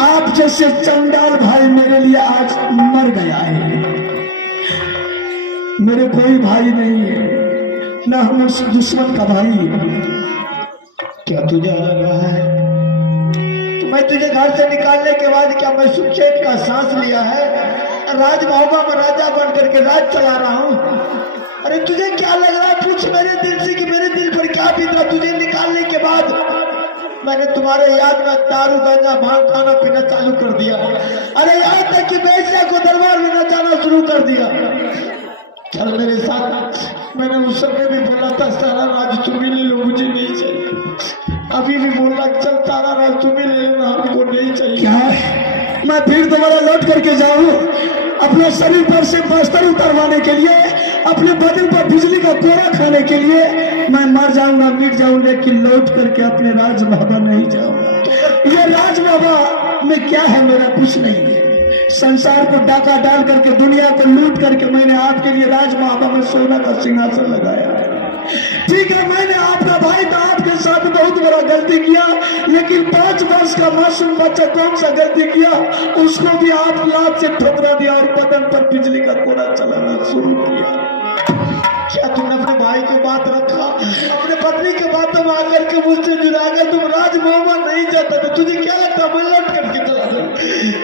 आप जैसे चंडाल भाई मेरे लिए आज मर गया है। मेरे कोई भाई नहीं है, ना हम उस दुश्मन का भाई है। क्या तुझे लग रहा है मैं तुझे घर से निकालने के बाद क्या मैं सुख चैन का सांस लिया है? राजमहल में राजा बन करके राज चला रहा हूँ। अरे तुझे क्या लग रहा है? पूछ मेरे दिल से कि मेरे दिल पर क्या बीता। तुझे निकालने के बाद मैंने तुम्हारे याद में दारू गांजा भांग खाना पीना चालू कर दिया। अरे यहाँ तक कि वैश्या को दरबार में नचाना शुरू कर दिया। चल मेरे साथ। मैंने उस समय भी बोला था सारा राज तुम्हें ले लो, मुझे नहीं चाहिए। अभी भी बोल रहा चल सारा राज तुम्हें ले लेना, हमको नहीं चाहिए। क्या है? मैं फिर दोबारा लौट करके जाऊं अपने शरीर पर से बस्तर उतरवाने के लिए, अपने बदन पर बिजली का कोड़ा खाने के लिए? मैं मर जाऊंगा, मिट जाऊं, लेकिन लौट करके अपने राज बाबा नहीं जाऊंगा। ये राज बाबा में क्या है? मेरा कुछ नहीं है। संसार को डाका डाल करके, दुनिया को लूट करके मैंने आपके लिए राज बाबा में सोना का सिंहासन लगाया है। ठीक है, मैंने आपका भाई था, आपके साथ बहुत बड़ा गलती किया, लेकिन 5 वर्ष का मासूम बच्चा कौन सा गलती किया? उसको भी आप लात से ठुकरा दिया और बदन पर बिजली का कोड़ा चलाना शुरू किया। क्या तुमने अपने भाई को बात रखा? अपने पत्नी के बातों में आकर के मुझसे जुड़ा गया। तुम राजमहल नहीं जाता तो तुझे क्या लगता मैं लौट करके चला जाऊं?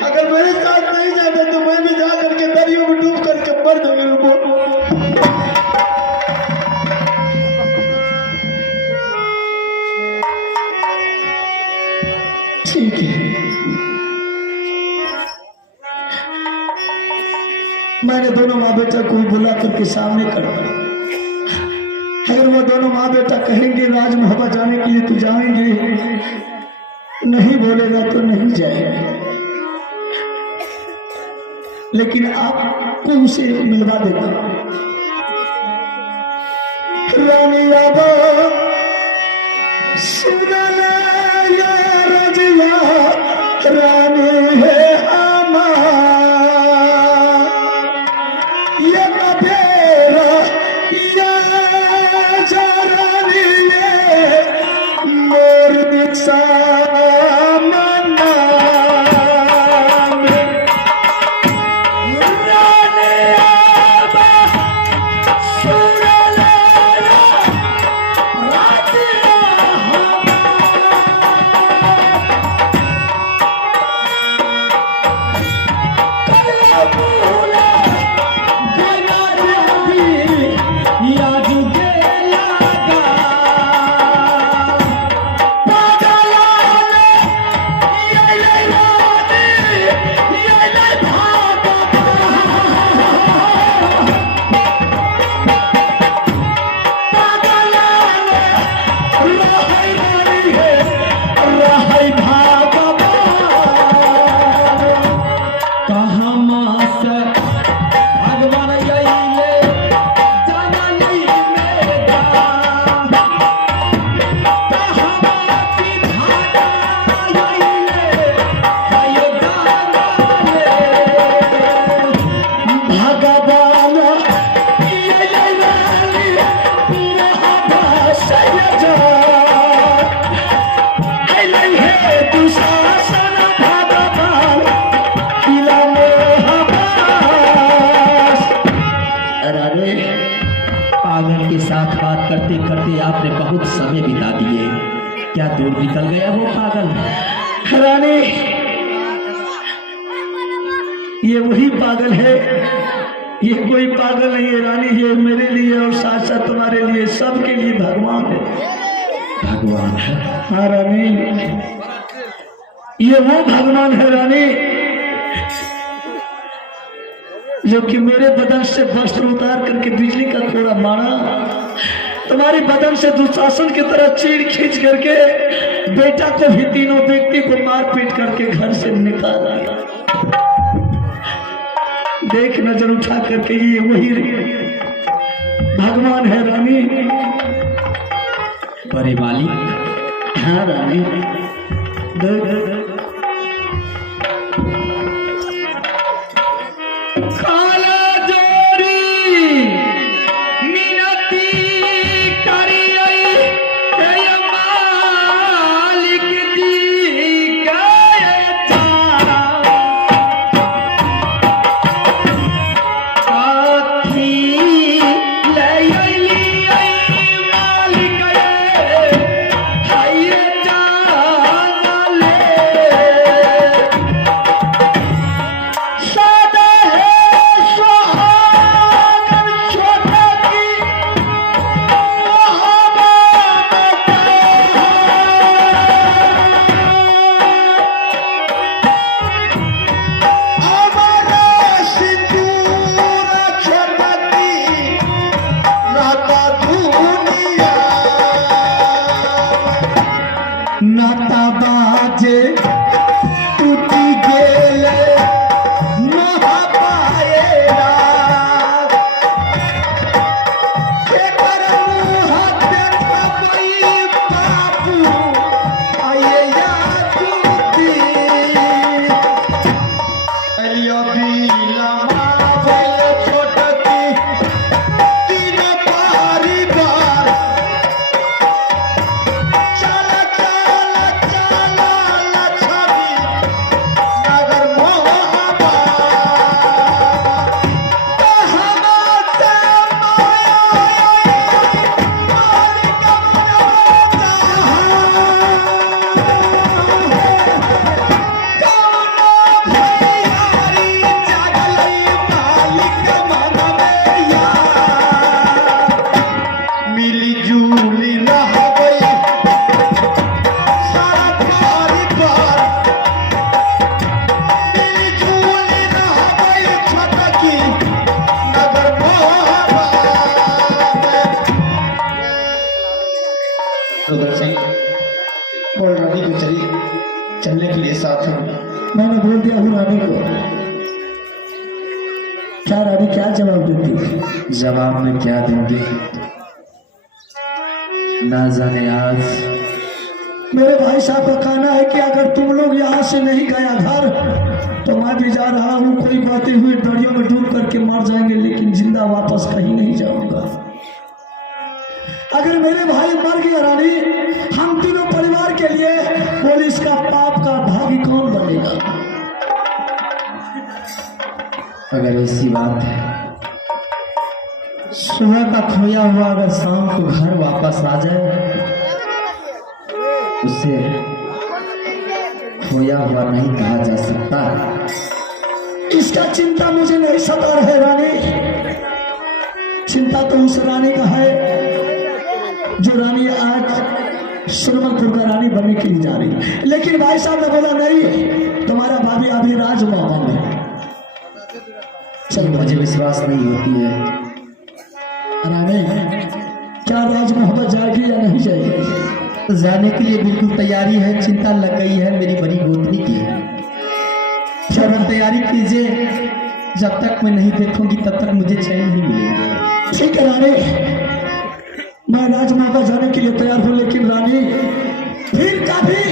अगर मेरे साथ नहीं जाता तो मैं भी जा करके दरियों में डूब करके मर जाऊंगा। ठीक है, मैंने दोनों माँ बेटा को बुला करके सामने कर दिया। अगर वो दोनों माँ बेटा कहेंगे राजमहल जाने के लिए तो जाएंगे, नहीं बोलेगा तो नहीं जाएंगे, लेकिन आपको उसे मिलवा देता। रानी यादव सुना रानी है हमारा, ये कबेरा या रानी ये मोर दीक्षा करते करते आपने बहुत समय बिता दिए। क्या दूर निकल गया वो पागल? रानी, ये वही पागल है, ये कोई पागल नहीं है रानी। ये मेरे लिए और साथ साथ तुम्हारे लिए, सबके लिए भगवान है। भगवान है? हाँ रानी, ये वो भगवान है रानी जो कि मेरे बदन से वस्त्र उतार करके बिजली का कोड़ा मारा, तुम्हारी बदन से दुशासन की तरह चीड़ खींच करके बेटा को भी, तीनों व्यक्ति को मार पीट करके घर से निकाला। देख नजर उठा करके, ये वही भगवान है रानी। बड़े मालिक। हाँ रानी, देख नाता बाजे टूटी गेले महापायेला के करू हाथ खबई बापू आये या टूटी अलियो बीला मावल छोटकी तीन पारी बार चला चला चला लछमी नगर मोहबा कहना से मालिक मिली जुली रहबई सारा परिवार मिली जुली रहबई छोटकी नगर मोहबा रुद्र सिंह बोल रानी को चलने के लिए साथ हूँ। मैंने बोल दिया हूँ रानी को। क्या रानी क्या जवाब देती? जवाब में क्या दूंगी ना जाने आज मेरे भाई साहब का कहना है कि अगर तुम लोग यहाँ से नहीं गया घर तो मैं भी जा रहा हूँ। कोई बातें हुई दरियों में डूब करके मर जाएंगे लेकिन जिंदा वापस कहीं नहीं जाऊंगा। अगर मेरे भाई मर गया रानी हम तीनों परिवार के लिए बोले इसका पाप का भागी कौन बनेगा? अगर ऐसी बात है सुबह का खोया हुआ अगर शाम को घर वापस आ जाए उसे खोया हुआ नहीं कहा जा सकता। इसका चिंता मुझे नहीं सता रहे रानी। चिंता तो उस रानी का है जो रानी आज सुरमलपुर का रानी बनने के लिए जा रही है। लेकिन भाई साहब ने बोला नहीं तुम्हारा भाभी अभी राज मामा में। चल मुझे विश्वास नहीं होती है रानी क्या राज मोहब्बत जाएगी या नहीं जाएगी? जाने के लिए बिल्कुल तैयारी है। चिंता लग गई है मेरी बड़ी गोतनी की। चरण तैयारी कीजिए। जब तक मैं नहीं देखूंगी तब तक मुझे चैन नहीं मिलेगा। ठीक है रानी मैं राज माता जाने के लिए तैयार हूँ। लेकिन रानी फिर कभी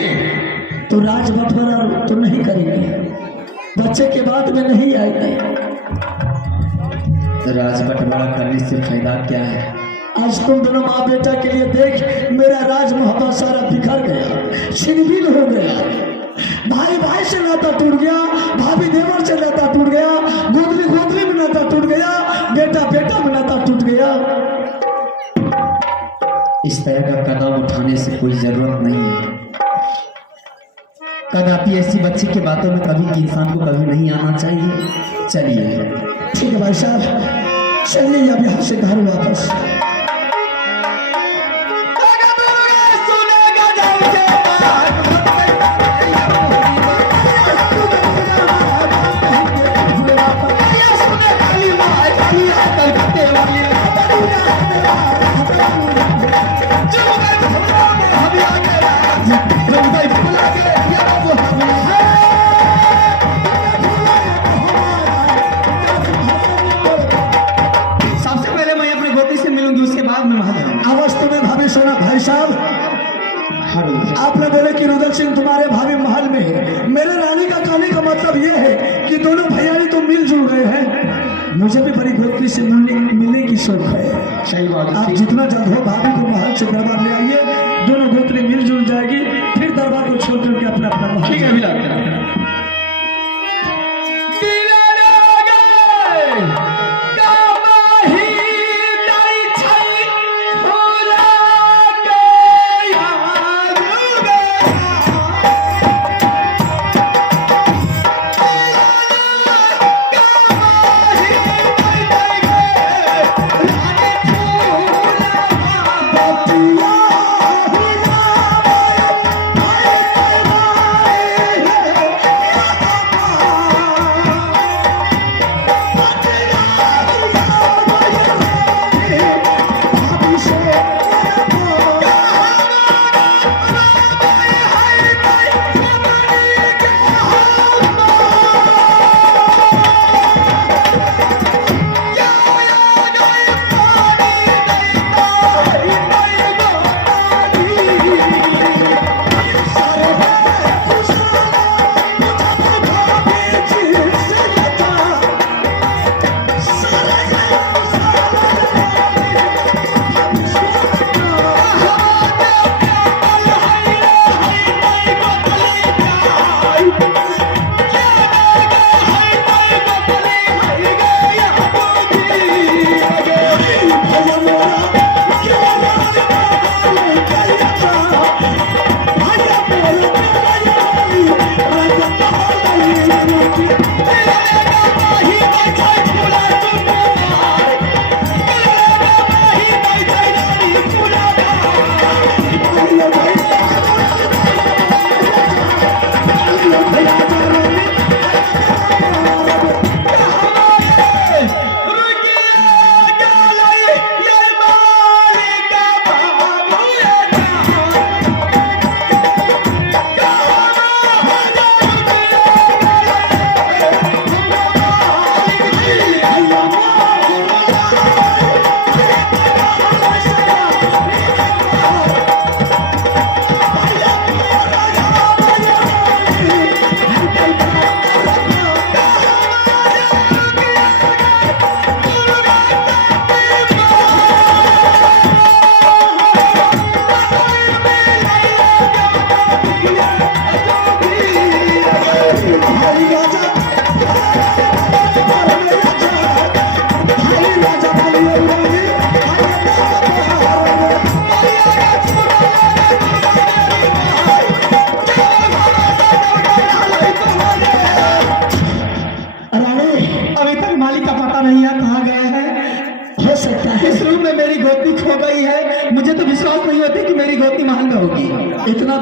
तो राज बंटवारा तो नहीं करेगी। बच्चे के बाद में नहीं आएगी। राज बंटवारा करने से फायदा क्या है? आज तुम दोनों माँ बेटा के लिए देख मेरा राज मोहब्बत सारा बिखर गया छिनबिन हो गया। भाई भाई से नाता टूट गया, भाभी देवर से नाता टूट गया, गोदली गोदली में नाता टूट गया, बेटा बेटा में नाता टूट गया। इस तरह का कदम उठाने से कोई जरूरत नहीं है। कदापि ऐसी बच्ची की बातों में कभी इंसान को कभी नहीं आना चाहिए। चलिए ठीक है भाई साहब चलिए अब यहाँ से घर वापस। भाई साहब आपने बोले कि रुद्र सिंह तुम्हारे भाभी महल में है। मेरे रानी का कहने का मतलब ये है कि दोनों भैयारी तो मिलजुल गए हैं। मुझे भी बड़ी गोतनी से मिलने की शौक है। सही बात। आप जितना जल्द हो भाभी को महल से दरबार ले आइए। दोनों गोतनी मिलजुल जाएगी फिर दरबार को छोड़ करके अपना अपना महल। ठीक है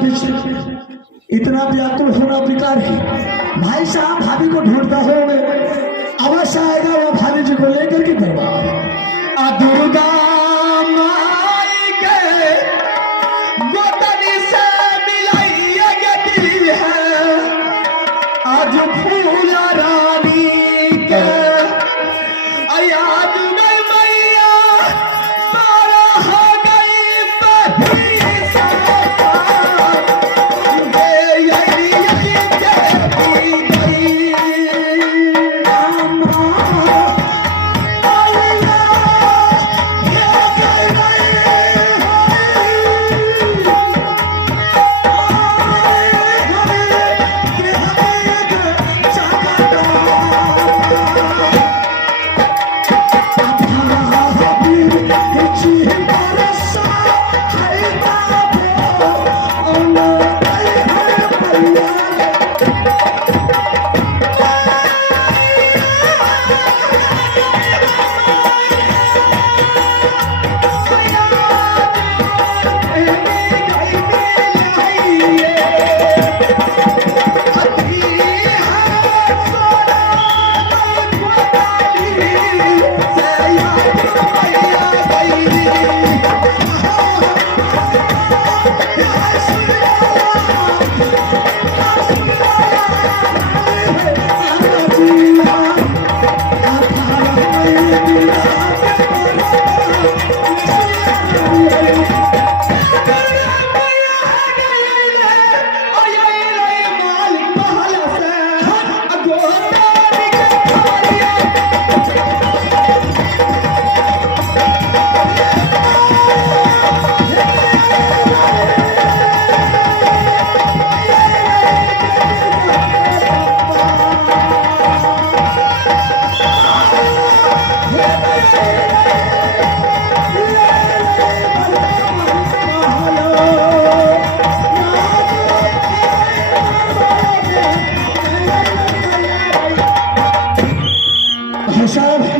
पीछे इतना व्याकुल होना बेकार है। भाई साहब भाभी को ढूंढता हो मैं अवश्य आएगा वो भाभी जी को लेकर के दरबार। दुर्गा माई के गोतनी से मिलाई गति है, आज फूल रानी के याद में मैया मारा हो गई पहली साथ ये यही के गई रामा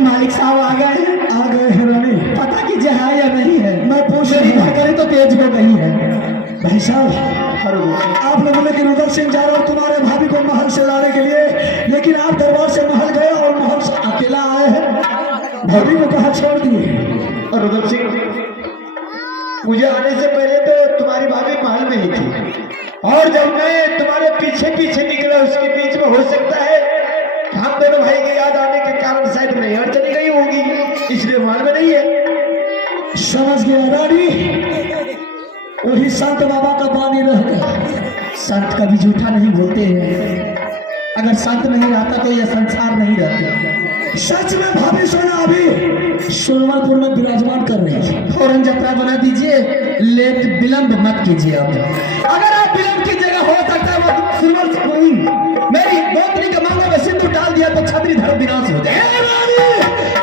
मालिक साहब आ गए हैं रानी। पता कीजिए है या नहीं है, मैं पूछ मेरी रही हूँ। नजरें तो तेज हो गई है। भाई साहब आप लोगों ने कि रुद्र सिंह जा रहा हूँ तुम्हारे भाभी को महल से लाने के लिए, लेकिन आप दरबार से महल गए और महल से अकेला आए हैं, भाभी को कहाँ छोड़ दिए? और रुद्र सिंह, मुझे आने से पहले तो तुम्हारी भाभी महल में ही थी, और जब मैं तुम्हारे पीछे पीछे निकला उसके बीच में हो सकता है हम दोनों भाई की याद आने के कारण शायद नैहर चली गई होगी, इसलिए महल में नहीं है। समझ गया रानी, वही संत बाबा का पानी रह गया। संत कभी झूठा नहीं बोलते हैं, अगर संत नहीं रहता तो यह संसार नहीं रहता। सच में भाभी सोना अभी सुरमापुर में विराजमान कर रही है। फौरन यात्रा बना दीजिए, लेट विलंब मत कीजिए। अगर आप विलंब की जगह हो सकता है वो सुरमल मेरी गोतनी के मांगों में सिंदूर डाल दिया तो छतरी धर्म विनाश हो जाए।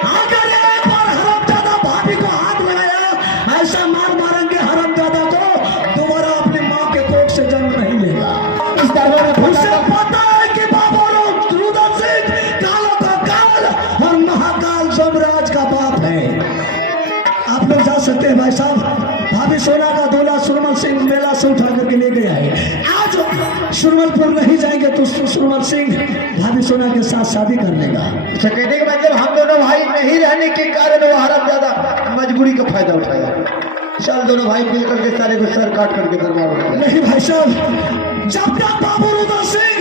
अगर एक बार हरामजादा भाभी को हाथ लगाया, ऐसा मार मारेंगे हरामजादा को दोबारा अपनी माँ के कोख से जन्म नहीं लेगा। इस दरबार में उसे पता है कि बाबा रुद्र सिंह कालों का काल और महाकाल जमराज का बाप है। आप लोग जा सकते हैं भाई साहब। भाभी सोना का दूल्हा सुरमल सिंह मेला से उठा करके ले गया है। आज सुरमलपुर नहीं जाएंगे तो सुरमल सिंह भाभी सोना के साथ शादी कर लेगा। अच्छा, कहने का मतलब हम दोनों भाई नहीं रहने के कारण वो हरामजादा मजबूरी का फायदा उठाया। चल दोनों भाई मिलकर के सारे को सर काट करके दरबार में ले। नहीं भाई साहब, जब तक बाबू रुद्र सिंह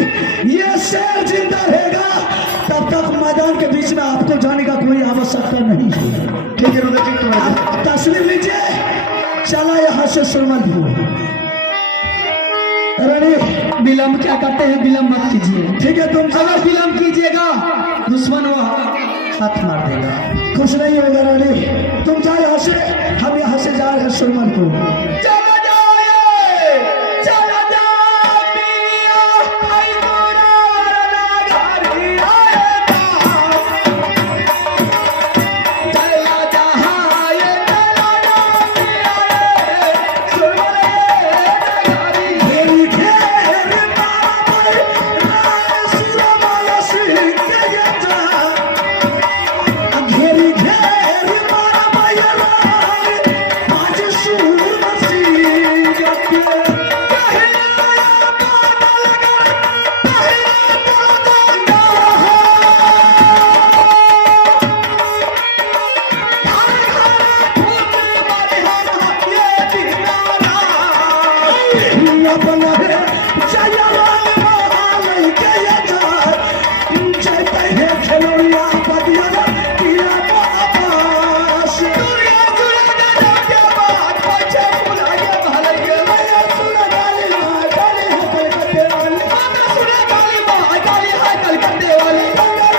ये शेर जिंदा रहेगा तब तक मैदान के बीच में आपको जाने का कोई आवश्यकता नहीं है। ठीक है रुद्र सिंह, तुम्हारे आप तस्लीम लीजिए, चला यहाँ से सुरमलपुर। रानी विलंब क्या करते हैं, विलंब मत कीजिए। ठीक है, तुम अगर विलंब कीजिएगा दुश्मन वो हाथ मार देगा। खुश नहीं होगा रानी, तुम जाओ यहाँ से, हम यहाँ से जा रहे हैं सुरमलपुर। चला जाए, चला जाए पिया, आई मोरा नगारी आएगा। चला जाए, चला जाए, सुरमले नगारी। घेरी घेर मारे सुरमल सिंह के जा, घेरी घेर मारा आज सुरमल सिंह अपना है जयवान महालय के यजार जयते है खेलौया बदिया किया आकाश दुनिया दुनिया के बाद पछे फुला के भले के मैया सुना गाली मां गाली है कलकत्ते वाली माता सुना गाली मां गाली है कलकत्ते वाली मेरा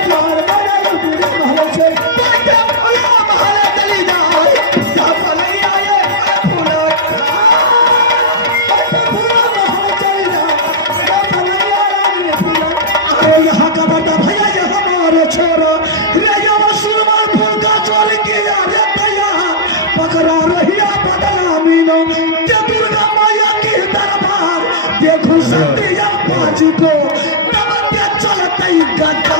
प्यार मेरा दिल महल से पछे फुला महल चली जाए जब नहीं आए फुला यहाँ का बड़ा भैया ये हमारे छोरा रे ये मुसलमान फुलका चोर किया रे भैया पकड़ा रहिया बदला मीनो ये दुर्गा माया की दरबार देखो सत्य बाजी को तब क्या चलते गद्दा